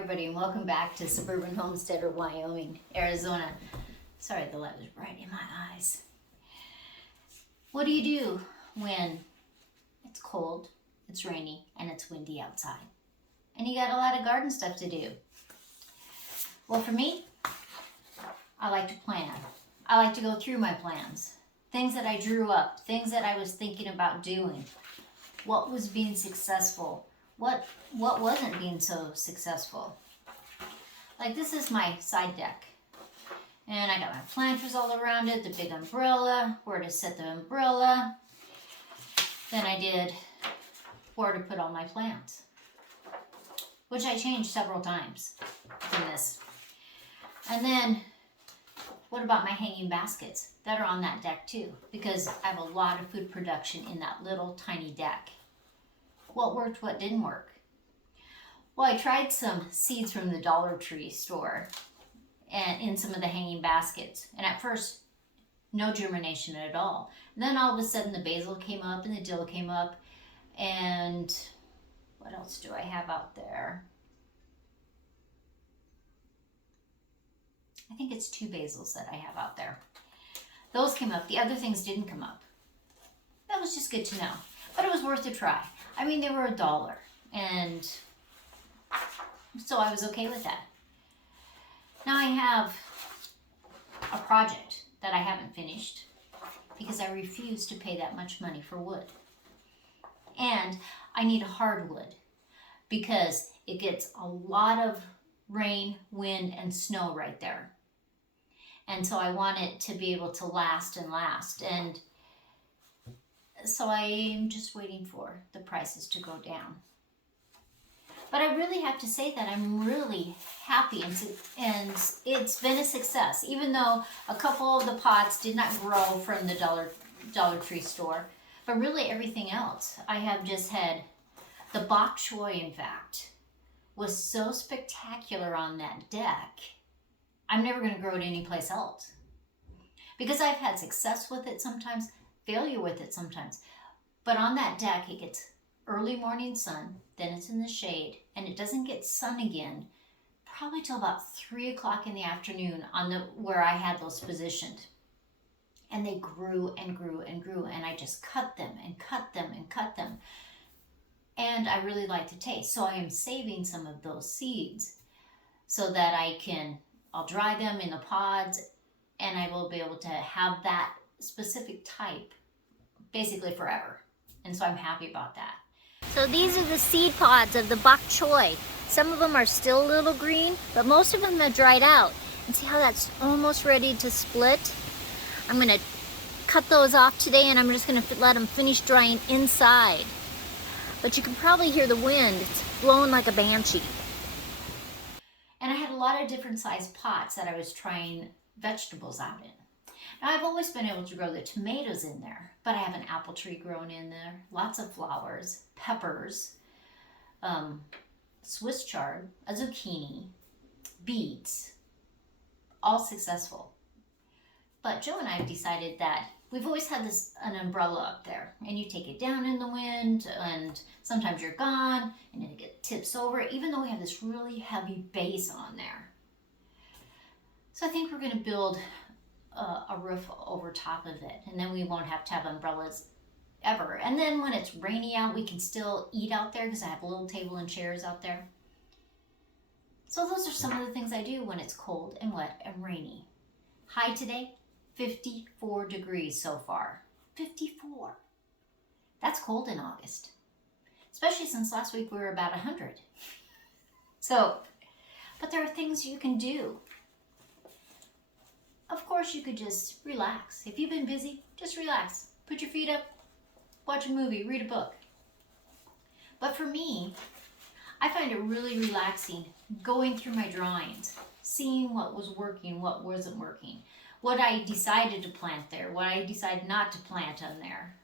everybody, and welcome back to Suburban Homesteader, Wyoming, Arizona. Sorry, the light was bright in my eyes. What do you do when it's cold, it's rainy, and it's windy outside? And you got a lot of garden stuff to do. Well, for me, I like to plan. I like to go through my plans. Things that I drew up, things that I was thinking about doing. What was being successful? What wasn't being so successful? Like this is my side deck. And I got my planters all around it, the big umbrella, where to set the umbrella. Then I did where to put all my plants, which I changed several times in this. And then what about my hanging baskets that are on that deck too? Because I have a lot of food production in that little tiny deck. What worked, what didn't work? Well, I tried some seeds from the Dollar Tree store and in some of the hanging baskets. And at first, no germination at all. And then all of a sudden the basil came up and the dill came up. And what else do I have out there? I think it's 2 basils that I have out there. Those came up. The other things didn't come up. That was just good to know. But it was worth a try. I mean, they were $1. And so I was okay with that. Now I have a project that I haven't finished because I refuse to pay that much money for wood. And I need hardwood because it gets a lot of rain, wind, and snow right there. And so I want it to be able to last and last. And so I'm just waiting for the prices to go down. But I really have to say that I'm really happy and it's been a success. Even though a couple of the pots did not grow from the Dollar Tree store. But really everything else. I have just had the bok choy, in fact, was so spectacular on that deck. I'm never going to grow it anyplace else. Because I've had success with it sometimes, failure with it sometimes. But on that deck, it gets early morning sun, then it's in the shade, and it doesn't get sun again probably till about 3 o'clock in the afternoon on where I had those positioned. And they grew and grew and grew, and I just cut them and cut them and cut them. And I really like the taste. So I am saving some of those seeds so that I'll dry them in the pods, and I will be able to have that specific type basically forever. And so I'm happy about that. So these are the seed pods of the bok choy. Some of them are still a little green, but most of them have dried out. And see how that's almost ready to split? I'm gonna cut those off today, and I'm just gonna let them finish drying inside. But you can probably hear the wind. It's blowing like a banshee. And I had a lot of different sized pots that I was trying vegetables out in. Now I've always been able to grow the tomatoes in there, but I have an apple tree growing in there, lots of flowers, peppers, Swiss chard, a zucchini, beets, all successful. But Joe and I have decided that we've always had an umbrella up there, and you take it down in the wind, and sometimes you're gone, and it tips over, even though we have this really heavy base on there. So I think we're going to build a roof over top of it, and then we won't have to have umbrellas ever. And then when it's rainy out, we can still eat out there because I have a little table and chairs out there. So those are some of the things I do when it's cold and wet and rainy. High today, 54 degrees so far. 54. That's cold in August. Especially since last week we were about 100. So, but there are things you can do. Of course, you could just relax. If you've been busy, just relax. Put your feet up, watch a movie, read a book. But for me, I find it really relaxing going through my drawings, seeing what was working, what wasn't working, what I decided to plant there, what I decided not to plant on there,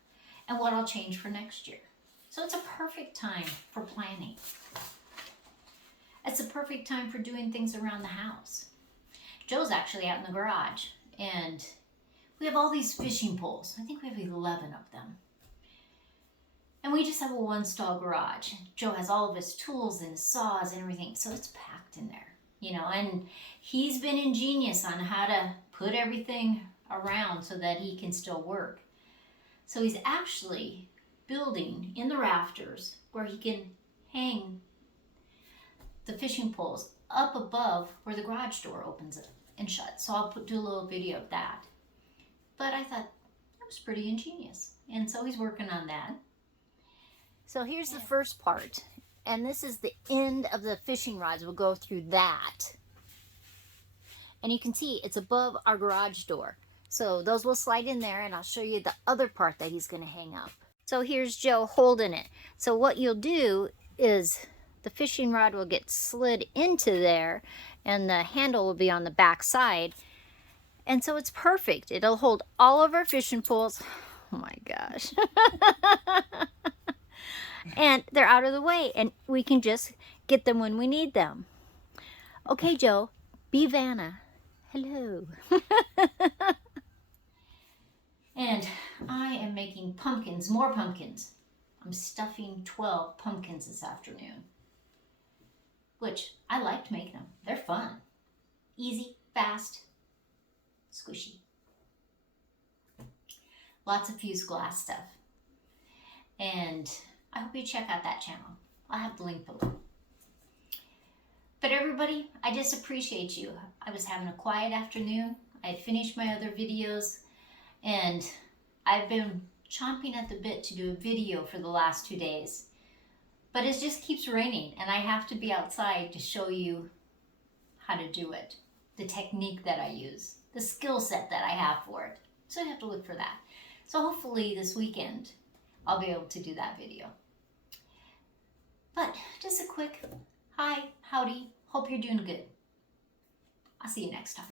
and what I'll change for next year. So it's a perfect time for planning. It's a perfect time for doing things around the house. Joe's actually out in the garage, and we have all these fishing poles. I think we have 11 of them. And we just have a one-stall garage. Joe has all of his tools and saws and everything, so it's packed in there, you know, and he's been ingenious on how to put everything around so that he can still work. So he's actually building in the rafters where he can hang the fishing poles up above where the garage door opens up and shuts. So I'll do a little video of that. But I thought that was pretty ingenious. And so he's working on that. So here's the first part. And this is the end of the fishing rods. We'll go through that. And you can see it's above our garage door. So those will slide in there, and I'll show you the other part that he's going to hang up. So here's Joe holding it. So what you'll do is the fishing rod will get slid into there, and the handle will be on the back side. And so it's perfect. It'll hold all of our fishing poles. Oh my gosh. And they're out of the way, and we can just get them when we need them. Okay, Joe, be Vanna. Hello. And I am making pumpkins, more pumpkins. I'm stuffing 12 pumpkins this afternoon, which I liked making them. They're fun. Easy, fast, squishy. Lots of fused glass stuff. And I hope you check out that channel. I'll have the link below. But everybody, I just appreciate you. I was having a quiet afternoon. I had finished my other videos, and I've been chomping at the bit to do a video for the last 2 days. But it just keeps raining, and I have to be outside to show you how to do it, the technique that I use, the skill set that I have for it. So you have to look for that. So hopefully this weekend, I'll be able to do that video. But just a quick hi, howdy, hope you're doing good. I'll see you next time.